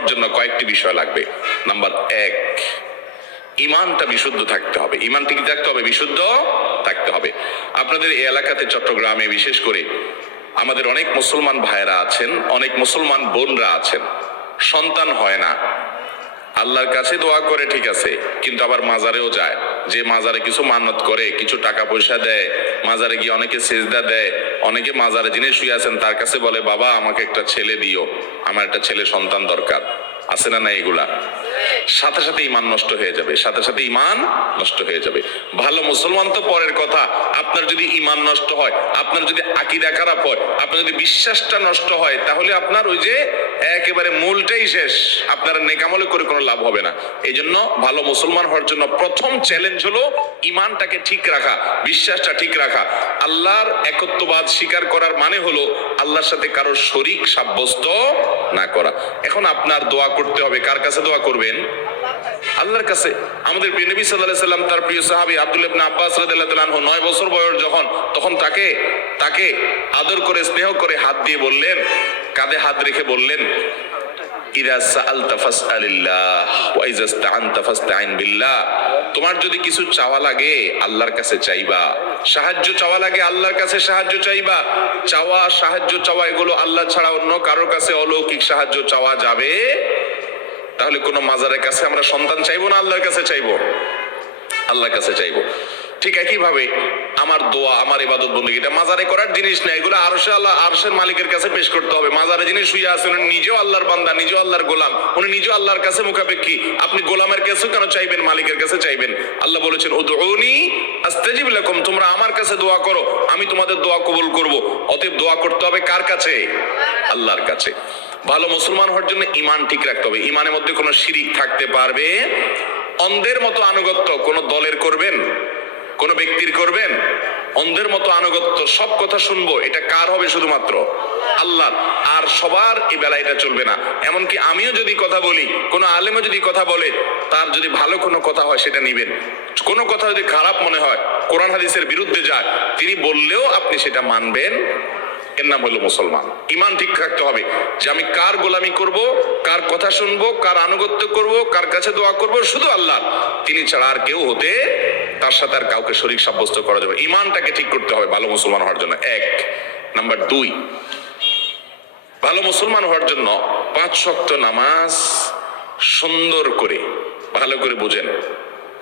হওয়ার জন্য কয়েকটি বিষয় লাগবে। নাম্বার 1, ইমানটা বিশুদ্ধ থাকতে হবে। ইমানটা কি থাকতে হবে? বিশুদ্ধ থাকতে হবে। আপনাদের এই এলাকাতে চট্টগ্রামে বিশেষ করে আমাদের অনেক মুসলমান ভাইরা আছেন, অনেক মুসলমান বোনরা আছেন, সন্তান হয় না, আল্লাহর কাছে দোয়া করে ঠিক আছে, কিন্তু আবার মাজারেও যায়, যে মাজারে কিছু মান্নত করে, কিছু টাকা পয়সা দেয়, মাজারে গিয়ে অনেকে সেজদা দেয়, অনেকে মাজারে যিনি শুয়ে আছেন তার কাছে বলে বাবা আমাকে একটা ছেলে দিও, আমার একটা ছেলে সন্তান দরকার। আছে না না? এগুলা সাথে সাথে ইমান নষ্ট হয়ে যাবে, সাথে সাথে ইমান নষ্ট হয়ে যাবে। ভালো মুসলমান তো পরের কথা, আপনার যদি ইমান নষ্ট হয়, আপনার যদি আকীদা খারাপ হয়, আপনার যদি বিশ্বাসটা নষ্ট হয়, তাহলে আপনার ওই যে একেবারে মূলটাই শেষ, আপনার নেকামলে করে কোনো লাভ হবে না। এই জন্য ভালো মুসলমান হওয়ার জন্য প্রথম চ্যালেঞ্জ হলো ইমানটাকে ঠিক রাখা, বিশ্বাসটা ঠিক রাখা। আল্লাহর একত্ববাদ স্বীকার করার মানে হলো আল্লাহর সাথে কারো শরীক সাব্যস্ত না করা। এখন আপনার দোয়া করতে হবে, কার কাছে দোয়া করবেন? আল্লাহর কাছে। আমাদের প্রিয় নবী সাল্লাল্লাহু আলাইহি সাল্লাম তার প্রিয় সাহাবী আব্দুল্লাহ ইবনে আব্বাস রাদিয়াল্লাহু তাআলা আনহু 9 বছর বয়স যখন, তখন তাকে আদর করে স্নেহ করে হাত দিয়ে বললেন, কাঁধে হাত রেখে বললেন, ইযা সাআলতা ফাসআলিল্লাহ ওয়া ইযা ইসতাআনতা ফাসতাইন বিল্লাহ। তোমার যদি কিছু চাওয়া লাগে আল্লাহর কাছে চাইবা, সাহায্য চাওয়া লাগে আল্লাহর কাছে সাহায্য চাইবা। চাওয়া, সাহায্য চাওয়া এগুলো আল্লাহ ছাড়া অন্য কারোর কাছে অলৌকিক সাহায্য চাওয়া যাবে? তাহলে কোন মাজারের কাছে আমরা সন্তান চাইবো না আল্লাহর কাছে চাইবো? আল্লাহর কাছে চাইবো। ঠিক একইভাবে আমার দোয়া, আমার ইবাদত বন্দেগী, এটা মাজারে করার জিনিস না, এগুলো আরশের মালিকের কাছে পেশ করতে হবে। মাজারে যিনি শুয়ে আছেন উনি নিজেও আল্লাহর বান্দা, নিজেও আল্লাহর গোলাম, উনি নিজেও আল্লাহর কাছে মুখাপেক্ষী। আপনি গোলামের কাছে কেন চাইবেন? মালিকের কাছে চাইবেন। আল্লাহ বলেছেন উদউনি আস্তাজিব লাকুম, তোমরা আমার কাছে দোয়া করো, আমি তোমাদের দোয়া কবুল করব। অতএব দোয়া করতে হবে কার কাছে? আল্লাহর কাছে। ভালো মুসলমান হওয়ার জন্য ইমান ঠিক রাখতে হবে। ইমানের মধ্যে কোনো শিরিক থাকতে পারবে? অন্ধের মতো আনুগত্য কোন দলের করবেন, কোন ব্যক্তির করবেন? অন্ধের মতো আনুগত্য, সব কথা শুনবো, এটা কার হবে? শুধুমাত্র আল্লাহর। আর সবার এই বেলা এটা চলবে না। এমনকি আমিও যদি কথা বলি, কোন আলেমও যদি কথা বলে, তার যদি ভালো কোনো কথা হয় সেটা নিবেন। কোনো কথা যদি খারাপ মনে হয়, কোরআন হাদিসের বিরুদ্ধে যায়, তিনি বললেও আপনি সেটা মানবেন। এর নাম হলো মুসলমান। ইমান ঠিক রাখতে হবে যে আমি কার গোলামি করব, কার কথা শুনবো, কার আনুগত্য করব, কার কাছে দোয়া করব, শুধু আল্লাহ, তিনি ছাড়া আর কেউ হতে, তার সাথে আর কাউকে শরীক সাব্যস্ত করা যাবে। ইমানটাকে ঠিক করতে হবে ভালো মুসলমান হওয়ার জন্য। 1 নাম্বার 2, ভালো মুসলমান হওয়ার জন্য 5 ওয়াক্ত নামাজ সুন্দর করে, ভালো করে বুঝেন,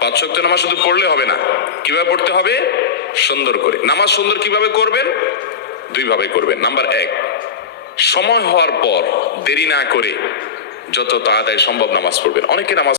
5 ওয়াক্ত নামাজ শুধু পড়লে হবে না, কিভাবে পড়তে হবে? সুন্দর করে। নামাজ সুন্দর কিভাবে করবেন? 2 ভাবে করবেন। নাম্বার 1, সময় হওয়ার পর দেরি না করে যত তাড়াতাড়ি সম্ভব নামাজ পড়বেন। অনেকে নামাজ